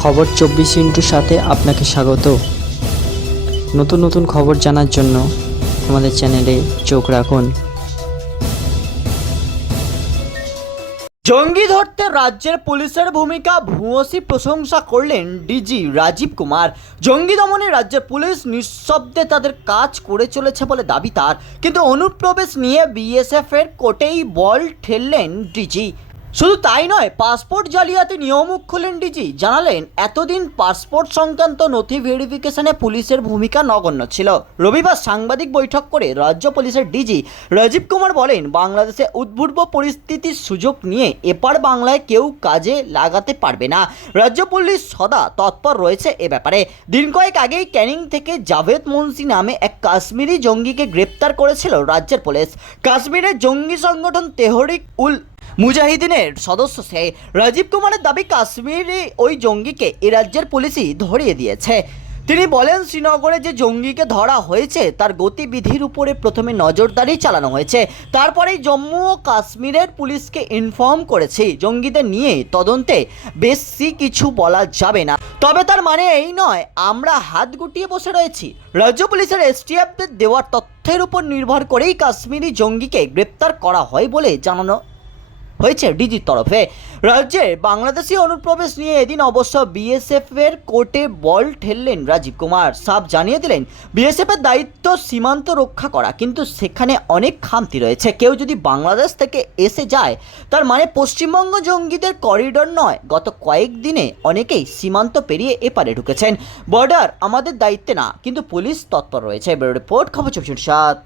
খবর চব্বিশ ইন্টুর সাথে আপনাকে স্বাগত। নতুন নতুন খবর জানার জন্য আমাদের চ্যানেলে চোখ রাখুন। জঙ্গি ধরতে রাজ্যের পুলিশের ভূমিকা ভূয়সী প্রশংসা করলেন ডিজি রাজীব কুমার। জঙ্গি দমনে রাজ্যের পুলিশ নিঃশব্দে তাদের কাজ করে চলেছে বলে দাবি তার। কিন্তু অনুপ্রবেশ নিয়ে বিএসএফ এর কোটেই বল ঠেললেন ডিজি। শুধু তাই নয়, পাসপোর্ট জালিয়াতি নিয়মও খুললেন ডিজি। জানালেন, এতদিন পাসপোর্ট সংক্রান্ত নথি ভেরিফিকেশনে পুলিশের ভূমিকা নগণ্য ছিল। রবিবার সাংবাদিক বৈঠক করে রাজ্য পুলিশের ডিজি রাজীব কুমার বলেন, বাংলাদেশে উদ্ভূর্ব পরিস্থিতির সুযোগ নিয়ে এপার বাংলায় কেউ কাজে লাগাতে পারবে না। রাজ্য পুলিশ সদা তৎপর রয়েছে এ ব্যাপারে। দিন কয়েক আগেই ক্যানিং থেকে জাভেদ মুন্সি নামে এক কাশ্মীরি জঙ্গিকে গ্রেপ্তার করেছিল রাজ্যের পুলিশ। কাশ্মীরের জঙ্গি সংগঠন তেহরিক উল মুজাহিদিনের সদস্য সে রাজীব কুমারের দাবি কাশ্মীরে ওই জঙ্গিকে এ রাজ্যের পুলিশই ধরিয়ে দিয়েছে। তিনি বলেন, শ্রীনগরে যে জঙ্গিকে ধরা হয়েছে, তার গতিবিধির উপরে প্রথমে নজরদারি চালানো হয়েছে। তারপরেই জম্মু ও কাশ্মীরের পুলিশকে ইনফর্ম করেছি। জঙ্গিদের নিয়ে তদন্তে বেশি কিছু বলা যাবে না। তবে তার মানে এই নয়, আমরা হাত গুটিয়ে বসে রয়েছি। রাজ্য পুলিশের এসটিএফদের দেওয়ার তথ্যের উপর নির্ভর করেই কাশ্মীরি জঙ্গিকে গ্রেপ্তার করা হয় বলে জানানো হয়েছে ডিজির তরফে। রাজ্যে বাংলাদেশি অনুপ্রবেশ নিয়ে এদিন অবশ্য বিএসএফ এর কোর্টে বল ঠেললেন রাজীব কুমার। সাফ জানিয়ে দিলেন বিএসএফ এর দায়িত্ব সীমান্ত রক্ষা করা, কিন্তু সেখানে অনেক খামতি রয়েছে। কেউ যদি বাংলাদেশ থেকে এসে যায়, তার মানে পশ্চিমবঙ্গ জঙ্গিদের করিডোর নয়। গত কয়েকদিনে অনেকেই সীমান্ত পেরিয়ে এপারে ঢুকেছেন। বর্ডার আমাদের দায়িত্বে না, কিন্তু পুলিশ তৎপর রয়েছে। ব্যুরো রিপোর্ট, খবর চব্বিশ সাত।